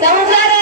Somos la